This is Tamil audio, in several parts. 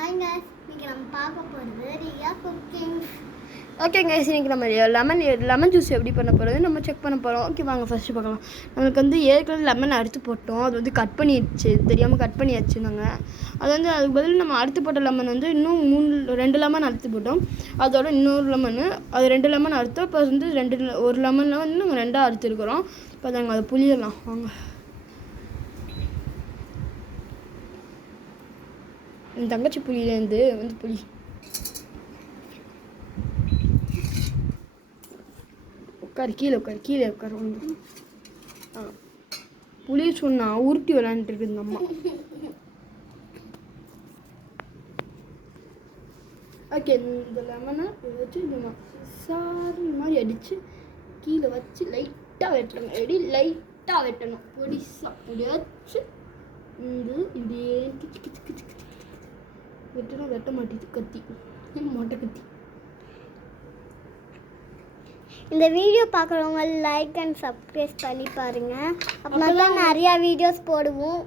ஹாய் गाइस, இன்னைக்கு நம்ம பார்க்க போறது ரியா குக்கிங். ஓகே गाइस, இன்னைக்கு நம்ம லெமன் ஜூஸ் எப்படி பண்ண போறது நம்ம செக் பண்ண போறோம். ஓகே வாங்க ஃபர்ஸ்ட் பார்க்கலாம். நமக்கு வந்து ஏற்கனவே லெமன் அறுத்து போட்டோம். அது வந்து கட் பண்ணிடுச்சு, தெரியாமல் கட் பண்ணியாச்சு நாங்கள். அது வந்து அதுக்கு பதில் நம்ம அறுத்து போட்ட லெமன் வந்து இன்னும் 2 லெமன் அறுத்து போட்டோம். அதோட இன்னொரு லெமனு, அது 2 லெமன் அறுத்தோம். இப்போ வந்து ஒரு லெமனில் வந்து நாங்கள் 2 அறுத்துருக்குறோம். இப்போ நாங்கள் அதை புளியலாம் வாங்க. என் தங்கச்சி புளியிலேருந்து வந்து புளி கீழே உட்கார் வந்து புளி சொன்னா உருட்டி விளையாண்டுட்டு இருக்கு இந்த அம்மா. ஓகே, இந்த லெமனை வச்சு இந்த சாறு மாதிரி அடித்து கீழே வச்சு லைட்டாக வெட்டணும். எப்படி லைட்டாக வெட்டணும், பொடிசா பொடியாச்சு. இந்த இப்படியே கிச்சு வெட்டணும். வெட்ட மாட்டேது கத்தி, மொட்டை கத்தி. இந்த வீடியோ பார்க்குறவங்க லைக் அண்ட் சப்ஸ்கிரைப் பண்ணி பாருங்க. அப்போ தான் நிறையா வீடியோஸ் போடுவோம்.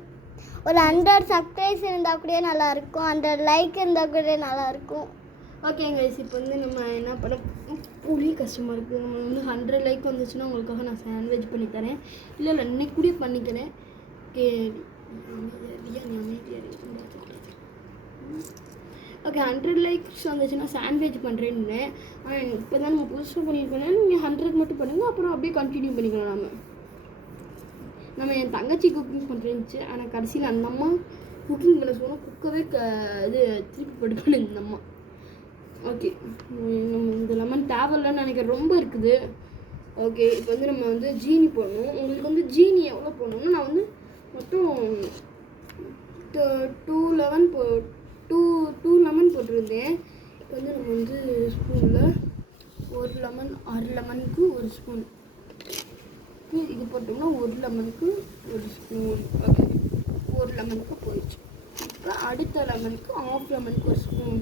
ஒரு 100 சப்ஸ்கிரைப்ஸ் இருந்தால் கூட நல்லாயிருக்கும், 100 லைக் இருந்தால் கூட நல்லாயிருக்கும். ஓகே கைஸ், இப்போ வந்து நம்ம என்ன பண்ண புளி கஷ்டமாக இருக்குது. நம்ம வந்து 100 லைக் வந்துச்சுன்னா உங்களுக்காக நான் சாண்ட்விச் பண்ணி தரேன். இல்லை இன்னைக்கு கூட பண்ணிக்கிறேன். ஓகே ஓகே, 100 லைக்ஸ் வந்துச்சுன்னா சாண்ட்விச் பண்ணுறேன்னு. ஆனால் இப்போ தான் நம்ம புதுசாக பண்ணியிருக்கோன்னா நீங்கள் 100 மட்டும் பண்ணுங்கள், அப்புறம் அப்படியே கண்டினியூ பண்ணிக்கலாம். நம்ம என் தங்கச்சி குக்கிங் பண்ணுறேன்னுச்சு. ஆனால் கடைசியில் அந்த அம்மா குக்கிங் பண்ண சொன்னால் குக்கவே இது திருப்பி போட்டு பண்ண இந்த அம்மா. ஓகே, நம்ம இந்த லெமன் தேவையில்லன்னு நினைக்கிறேன், ரொம்ப இருக்குது. ஓகே, இப்போ வந்து நம்ம வந்து ஜீனி போடணும். உங்களுக்கு வந்து ஜீனி எவ்வளோ போடணும்னா நான் வந்து மொத்தம் 2 லெமன் போட்டிருந்தேன். இப்போ வந்து நம்ம வந்து ஸ்பூனில் 1 லெமன் 6 லெமனுக்கு 1 ஸ்பூன் இது போட்டோம்னா 1 லெமனுக்கு 1 ஸ்பூன். ஓகே, 1 லெமனுக்கு போயிடுச்சு. இப்போ அடுத்த லெமனுக்கு 1/2 லெமனுக்கு 1 ஸ்பூன்,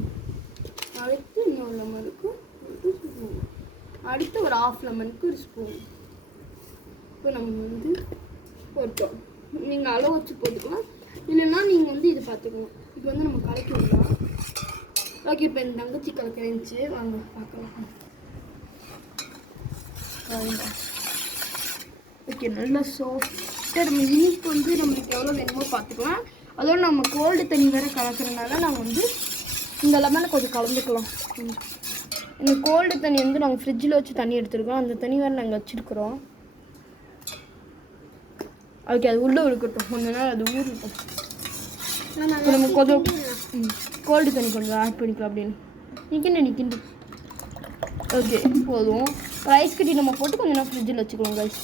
அடுத்து இன்னொரு லெமனுக்கு 1 ஸ்பூன், அடுத்து ஒரு 1/2 லெமனுக்கு 1 ஸ்பூன். இப்போ நம்ம வந்து போட்டோம். நீங்கள் அளவு வச்சு போட்டுக்கலாம், இல்லைன்னா நீங்கள் வந்து இது பார்த்துக்கணும். இப்போ வந்து நம்ம கலக்கி விடலாம். ஓகே, இப்போ என் தங்கச்சி கலக்கிறேன்ச்சு, வாங்க பார்க்கலாம். ஓகே, நல்லா சாஃப்டாக நம்ம இனிப்பு வந்து நம்மளுக்கு எவ்வளோ வேணுமோ பார்த்துக்கலாம். அதோட நம்ம கோல்டு தண்ணி வேறு கலக்கிறதுனால நாங்கள் வந்து இந்த லெமனை கொஞ்சம் கலந்துக்கலாம். இந்த கோல்டு தண்ணி வந்து நாங்கள் ஃப்ரிட்ஜில் வச்சு தண்ணி எடுத்துருக்கோம். அந்த தண்ணி வேறு நாங்கள் வச்சுருக்குறோம். ஓகே, அது உள்ளே இருக்கட்டும், கொஞ்ச நேரம் அது ஊறட்டும். இப்போ நம்ம கொஞ்சம் கோல்டு தண்ணி கொஞ்சம் ஆட் பண்ணிக்கலாம். அப்படின்னு நிற்கிண்டு. ஓகே, போதும். ஒரு ஐஸ் கட்டி நம்ம போட்டு கொஞ்சம் நேரம் ஃப்ரிட்ஜில் வச்சுக்கலாம் கைஸ்.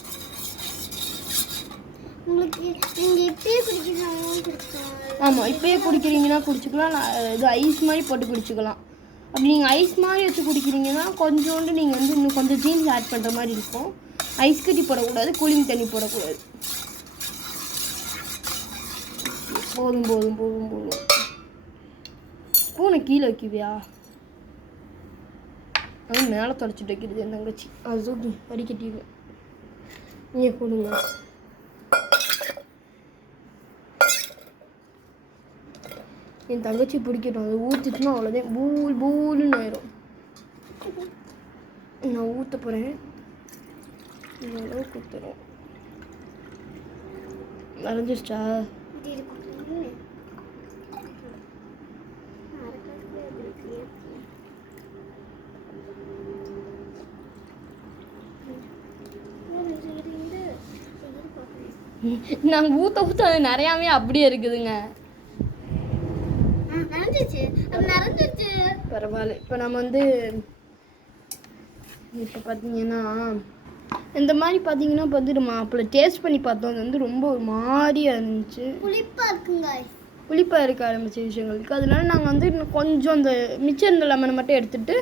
உங்களுக்கு நீங்கள் இப்பயே குடிக்கலாம். ஆமாம், இப்பயே குடிக்கிறீங்கன்னா குடிச்சிக்கலாம். இது ஐஸ் மாதிரி போட்டு குடிச்சிக்கலாம். அப்படி நீங்கள் ஐஸ் மாதிரி வச்சு குடிக்கிறீங்கன்னா கொஞ்சோண்டு நீங்கள் வந்து இன்னும் கொஞ்சம் ஜீன்ஸ் ஆட் பண்ணுற மாதிரி இருக்கும். ஐஸ் கட்டி போடக்கூடாது, கூலிங் தண்ணி போடக்கூடாது. போதும். பூனை கீழே வைக்குவியா? அது மேலே தொடச்சிட்டு வைக்கிறது என் தங்கச்சி. அது தூக்கி அடிக்கட்டிடுவேன். நீங்கள் கொடுங்க. என் தங்கச்சி பிடிக்கட்டும். அது ஊற்றிட்டுனா அவ்வளோதான், பூலுன்னு ஆயிரும். நான் ஊற்ற போகிறேன். இந்த அளவுக்கு ஊற்றுறோம். மறைஞ்சிருச்சா? நாங்கள் ஊற்ற அது நிறையாவே அப்படியே இருக்குதுங்க. பரவாயில்ல. இப்போ நம்ம வந்து இப்போ பார்த்தீங்கன்னா இந்த மாதிரி பார்த்தீங்கன்னா இப்போ வந்து நம்ம அப்போ டேஸ்ட் பண்ணி பார்த்தோம். அது வந்து ரொம்ப ஒரு மாதிரியாக இருந்துச்சு, புளிப்பாக இருக்க ஆரம்பிச்ச விஷயங்களுக்கு. அதனால நாங்கள் வந்து இன்னும் கொஞ்சம் அந்த மிச்சம் இருந்த லெமனை மட்டும் எடுத்துகிட்டு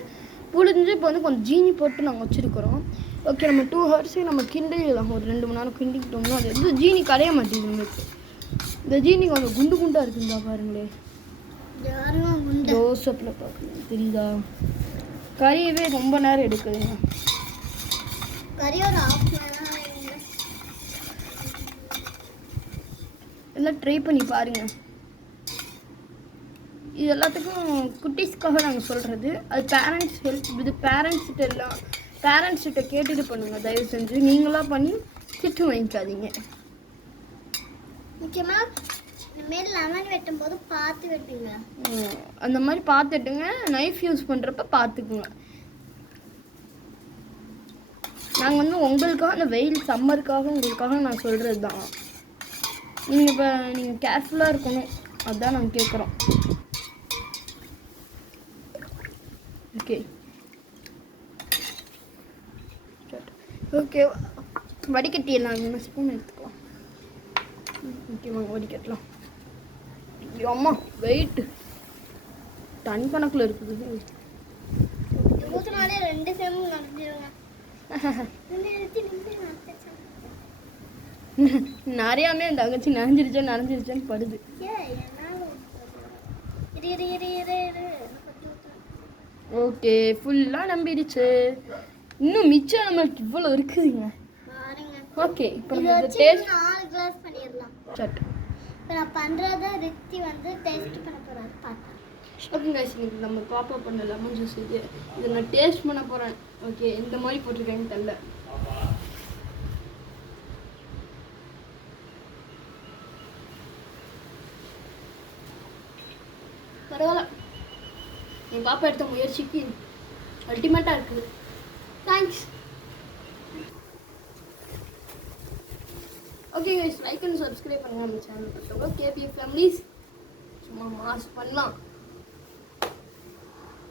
புளிஞ்சு இப்போ வந்து கொஞ்சம் ஜீனி போட்டு நாங்கள் வச்சுருக்குறோம். ஓகே, நம்ம 2 ஹவர்ஸுக்கு நம்ம கிண்டிடலாம். ஒரு 2 மணி நேரம் கிண்டிக்கிட்டோம்னா அது வந்து ஜீனி கரைய மாட்டேங்குது. நம்மளுக்கு இந்த ஜீனி கொஞ்சம் குண்டாக இருக்குங்களா பாருங்களேன். தோசைப்பில் பார்க்கணும், தெரியுதா? கறியவே ரொம்ப நேரம் எடுக்குதுங்க. எல்லாம் ட்ரை பண்ணி பாருங்கள். இது எல்லாத்துக்கும் குட்டீஸ்க்காக நாங்கள் சொல்கிறது. அது பேரண்ட்ஸ் ஹெல்ப், இது பேரண்ட்ஸ்கிட்ட கேட்டுட்டு பண்ணுங்கள் தயவு செஞ்சு. நீங்களாக பண்ணி திட்டு வாங்கிக்காதீங்க. முக்கியமாக இனிமேல் லெமன் வெட்டும் போது பார்த்து வெட்டுங்க. அந்த மாதிரி பார்த்துட்டுங்க. நைஃப் யூஸ் பண்ணுறப்ப பார்த்துக்குங்க. நாங்கள் வந்து உங்களுக்காக அந்த வெயில் சம்மருக்காக உங்களுக்காக நான் சொல்கிறது தான். நீங்கள் கேர்ஃபுல்லாக இருக்கணும், அதுதான் நாங்கள் கேட்குறோம். ஓகே ஓகே வடிகட்டிடலாம். இன்னும் ஸ்பூன் எடுத்துக்கலாம். ஓகே வாங்க வடிகட்டலாம். ஐயோ அம்மா வெயிட் டன் கணக்கில் இருக்குது. ஊற்றினாலே 2 செம்மும் நடந்துருங்க. நிறையாமே அந்த தங்கச்சி நனைஞ்சிருச்சான்னு படுது. ஓகே ஃபுல்லாக நம்பிடுச்சு. இன்னும் மிச்சம் நம்மளுக்கு இவ்வளோ இருக்குதுங்க. ஓகே இப்போ நம்ம டேஸ்ட் 4 கிளாஸ் பண்ணிடலாம். சட் இப்போ நான் பண்ணுறத ரித்தி வந்து டேஸ்ட் பண்ண போகிறாரு பார்த்தேன். ஓகே கைஸ், இன்னைக்கு நம்ம பாப்பா பண்ண லெமன் ஜூஸ் இதை நான் டேஸ்ட் பண்ண போகிறேன். ஓகே இந்த மாதிரி போட்டிருக்கேன்னு தெரியல. பரவாயில்ல, என் பாப்பா எடுத்த முயற்சிக்கு அல்டிமேட்டாக இருக்குது. Thanks. Okay guys, like and subscribe பண்ணுங்க நம்ம சேனல். கேபிஎஃப் ஃபேமிலிஸ் சும்மா மாஸ் பண்ணலாம்.